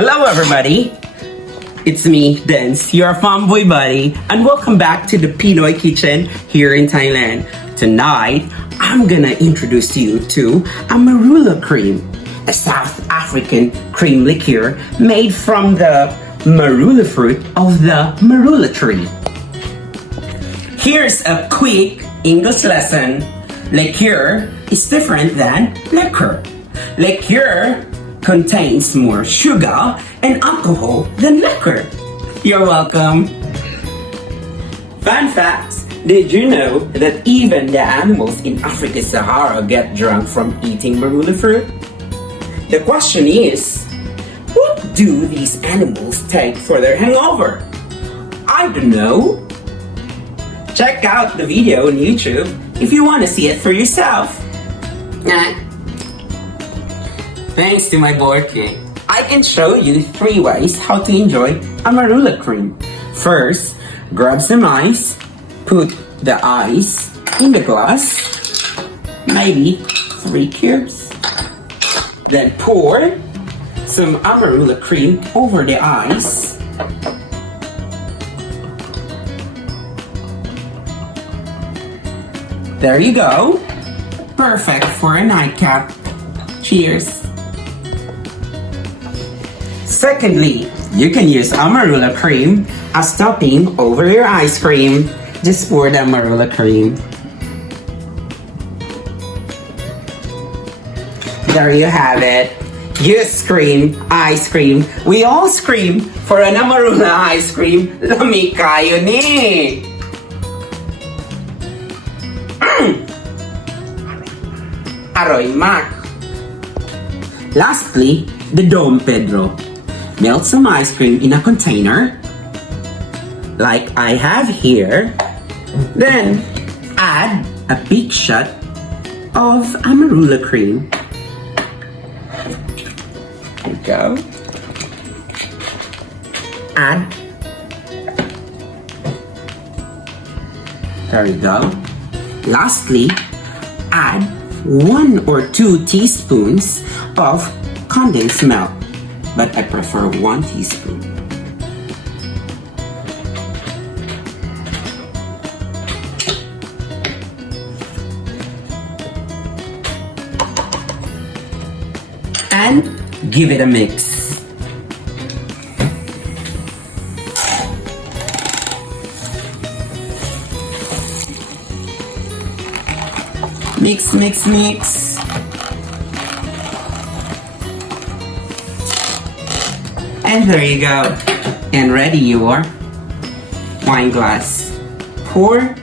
Hello everybody! It's me, Dance, your farm boy buddy, and welcome back to the Pinoy kitchen here in Thailand. Tonight, I'm gonna introduce you to Amarula cream, a South African cream liqueur made from the marula fruit of the marula tree. Here's a quick English lesson. Liqueur is different than liquor. Liqueur contains more sugar and alcohol than liquor. You're welcome. Fun facts. Did you know that even the animals in Africa's Sahara get drunk from eating marula fruit? The question is, what do these animals take for their hangover? I don't know. Check out the video on YouTube if you want to see it for yourself. Thanks to my board game, I can show you 3 ways how to enjoy Amarula cream. First, grab some ice, put the ice in the glass, maybe 3 cubes. Then pour some Amarula cream over the ice. There you go. Perfect for a nightcap. Cheers. Secondly, you can use Amarula cream as topping over your ice cream. Just pour the Amarula cream. There you have it. You scream, I scream. We all scream for an Amarula ice cream. Lami kayo ni! Aroy mak! Lastly, the Dom Pedro. Melt some ice cream in a container, like I have here. Then, add a big shot of Amarula cream. There you go. Add. There you go. Lastly, add 1 or 2 teaspoons of condensed milk, but I prefer 1 teaspoon. And give it a mix. Mix, mix, mix. And there you go. And ready your wine glass. Pour.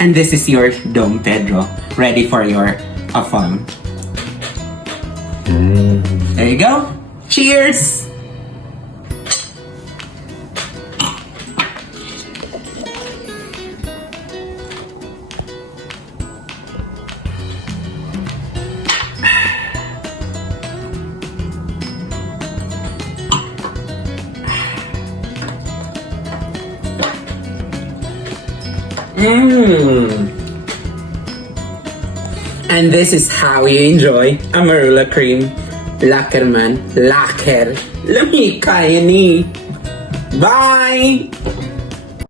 And this is your Dom Pedro, ready for your fun. There you go. Cheers! And this is how you enjoy Amarula cream. Laker man, laker. Lami kaya ni. Bye!